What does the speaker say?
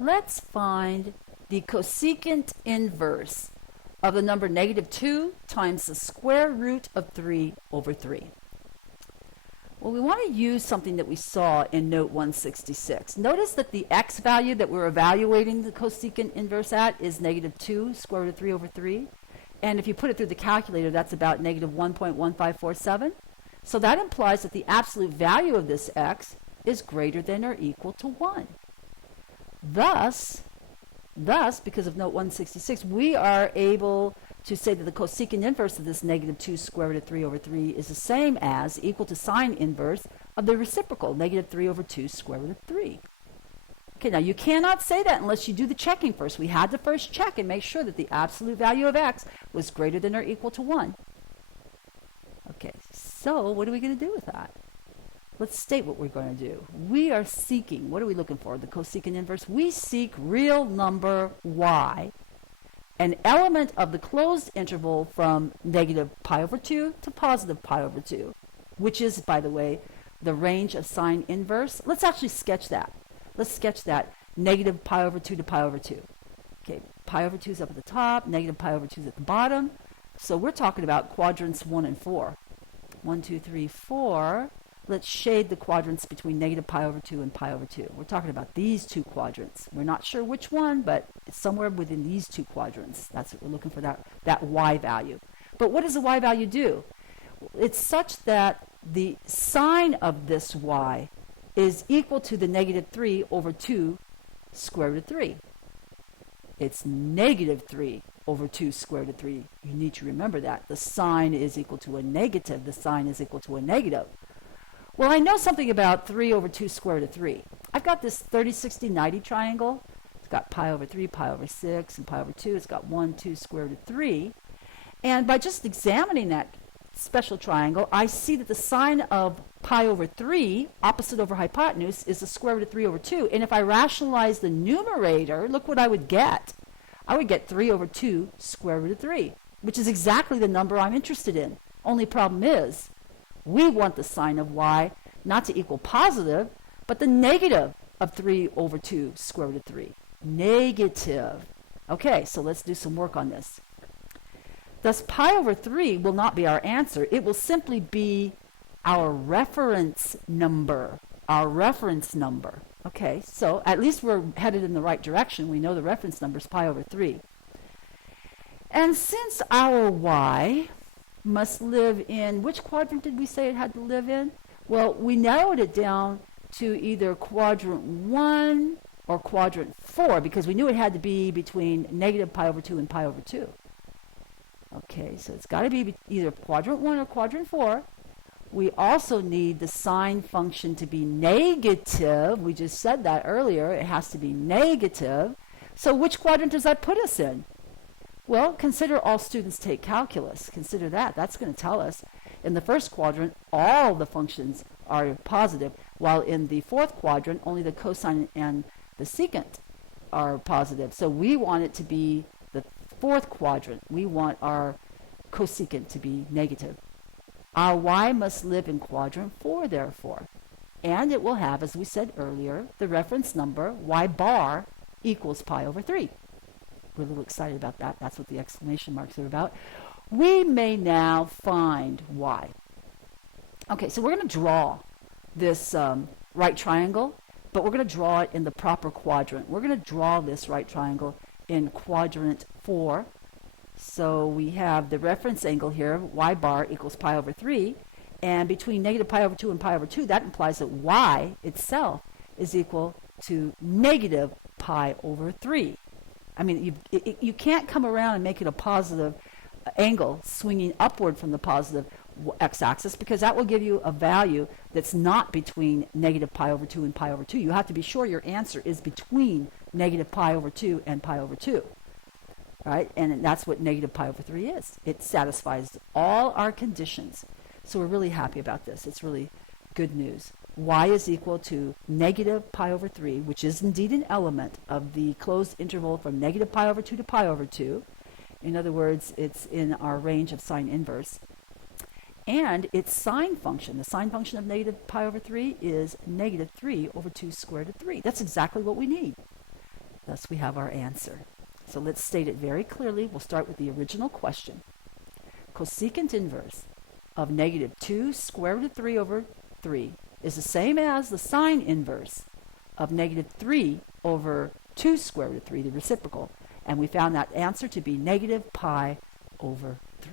Let's find the cosecant inverse of the number -2 times the square root of 3 over 3. Well, we want to use something that we saw in note 166. Notice that the x value that we're evaluating the cosecant inverse at is -2 square root of 3 over 3. And if you put it through the calculator, that's about -1.1547. So that implies that the absolute value of this x is greater than or equal to 1. Thus, because of note 166, we are able to say that the cosecant inverse of this -2 square root of 3 over 3 is the same as, equal to sine inverse of the reciprocal, -3 over 2 square root of 3. Okay, now you cannot say that unless you do the checking first. We had to first check and make sure that the absolute value of x was greater than or equal to 1. Okay, so what are we going to do with that? Let's state what we're going to do. We are seeking, what are we looking for? The cosecant inverse. We seek real number y, an element of the closed interval from -π/2 to +π/2, which is, by the way, the range of sine inverse. Let's actually sketch that. Let's sketch that -π/2 to π/2. Okay, π/2 is up at the top, -π/2 is at the bottom. So we're talking about quadrants 1 and 4. 1, 2, 3, 4. Let's shade the quadrants between -π/2 and π/2. We're talking about these two quadrants. We're not sure which one, but it's somewhere within these two quadrants. That's what we're looking for, that y value. But what does the y value do? It's such that the sine of this y is equal to the -3 over 2 square root of 3. It's -3 over 2 square root of 3. You need to remember that. The sine is equal to a negative. The sine is equal to a negative. Well, I know something about 3 over 2 square root of 3. I've got this 30, 60, 90 triangle. It's got π/3, π/6, and π/2. It's got 1, 2 square root of 3. And by just examining that special triangle, I see that the sine of π/3, opposite over hypotenuse, is the square root of 3 over 2. And if I rationalize the numerator, look what I would get. I would get 3 over 2 square root of 3, which is exactly the number I'm interested in. Only problem is, we want the sine of y not to equal positive, but the negative of 3 over 2 square root of 3. Negative. Okay, so let's do some work on this. Thus, π/3 will not be our answer. It will simply be our reference number. Our reference number. Okay, so at least we're headed in the right direction. We know the reference number is π/3. And since our y must live in, which quadrant did we say it had to live in? Well, we narrowed it down to either quadrant 1 or quadrant 4 because we knew it had to be between -π/2 and π/2. Okay, so it's got to be either quadrant 1 or quadrant 4. We also need the sine function to be negative. We just said that earlier. It has to be negative. So which quadrant does that put us in? Well, consider all students take calculus. Consider that. That's going to tell us in the first quadrant, all the functions are positive, while in the fourth quadrant, only the cosine and the secant are positive. So we want it to be the fourth quadrant. We want our cosecant to be negative. Our y must live in quadrant 4, therefore. And it will have, as we said earlier, the reference number y bar equals π/3. We're a little excited about that. That's what the exclamation marks are about. We may now find y. Okay, so we're going to draw this right triangle, but we're going to draw it in the proper quadrant. We're going to draw this right triangle in quadrant 4. So we have the reference angle here, y bar equals π/3, and between -π/2 and π/2, that implies that y itself is equal to -π/3. I mean, you can't come around and make it a positive angle swinging upward from the positive x-axis because that will give you a value that's not between -π/2 and π/2. You have to be sure your answer is between -π/2 and π/2. Right? And that's what -π/3 is. It satisfies all our conditions. So we're really happy about this. It's really good news. Y is equal to -π/3, which is indeed an element of the closed interval from -π/2 to π/2. In other words, it's in our range of sine inverse. And its sine function, the sine function of -π/3 is -3 over 2 square root of 3. That's exactly what we need. Thus we have our answer. So let's state it very clearly. We'll start with the original question. Cosecant inverse of negative 2 square root of 3 over 3 is the same as the sine inverse of negative 3 over 2 square root of 3, the reciprocal. And we found that answer to be negative pi over 3.